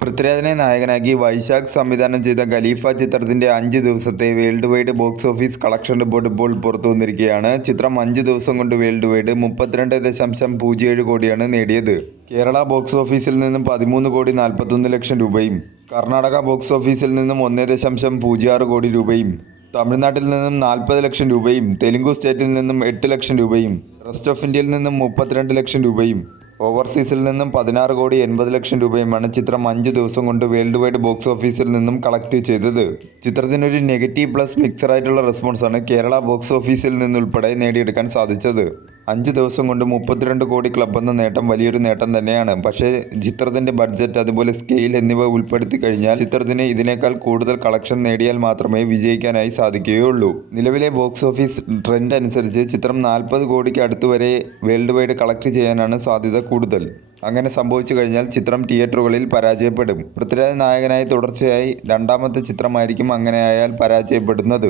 പൃഥ്വിരാജിനെ നായകനാക്കി വൈശാഖ് സംവിധാനം ചെയ്ത ഖലീഫ ചിത്രത്തിന്റെ 5 ദിവസത്തെ world wide box office collection report ഇപ്പോൾ പുറത്തു വന്നിരിക്കുകയാണ്. ചിത്രം 5 ദിവസം കൊണ്ട് വേൾഡ് വൈഡ് 32.07 കോടിയാണ് നേടിയത്. കേരള ബോക്സ് ഓഫീസിൽ നിന്നും 13 കോടി 41 ലക്ഷം രൂപയും, കർണാടക ബോക്സ് ഓഫീസിൽ നിന്നും 1.06 കോടി രൂപയും, തമിഴ്നാട്ടിൽ നിന്നും 40 ലക്ഷം രൂപയും, തെലുങ്കു സ്റ്റേറ്റിൽ നിന്നും 8 ലക്ഷം രൂപയും, റെസ്റ്റ് ഓഫ് ഇന്ത്യയിൽ നിന്നും 32 ലക്ഷം രൂപയും, ഓവർസീസിൽ നിന്നും 16 കോടി 80 ലക്ഷം രൂപയുമാണ് ചിത്രം 5 ദിവസം കൊണ്ട് വേൾഡ് വൈഡ് ബോക്സ് ഓഫീസിൽ നിന്നും കളക്ട് ചെയ്തത്. ചിത്രത്തിനൊരു നെഗറ്റീവ് പ്ലസ് മിക്സറായിട്ടുള്ള റെസ്പോൺസാണ് കേരള ബോക്സ് ഓഫീസിൽ നിന്നുൾപ്പെടെ നേടിയെടുക്കാൻ സാധിച്ചത്. 5 ദിവസം കൊണ്ട് 32 കോടി ക്ലബ് എന്ന നേട്ടം വലിയൊരു നേട്ടം തന്നെയാണ്. പക്ഷേ ചിത്രത്തിൻ്റെ ബഡ്ജറ്റ്, അതുപോലെ സ്കെയിൽ എന്നിവ ഉൾപ്പെടുത്തി കഴിഞ്ഞാൽ ചിത്രത്തിന് ഇതിനേക്കാൾ കൂടുതൽ കളക്ഷൻ നേടിയാൽ മാത്രമേ വിജയിക്കാനായി സാധിക്കുകയുള്ളൂ. നിലവിലെ ബോക്സ് ഓഫീസ് ട്രെൻഡ് അനുസരിച്ച് ചിത്രം 40 കോടിക്ക് അടുത്തുവരെ വേൾഡ് വൈഡ് കളക്ട് ചെയ്യാനാണ് സാധ്യത കൂടുതൽ. അങ്ങനെ സംഭവിച്ചു കഴിഞ്ഞാൽ ചിത്രം തിയേറ്ററുകളിൽ പരാജയപ്പെടും. പൃഥ്വിരാജ് നായകനായി തുടർച്ചയായി രണ്ടാമത്തെ ചിത്രമായിരിക്കും അങ്ങനെയായാൽ പരാജയപ്പെടുന്നത്.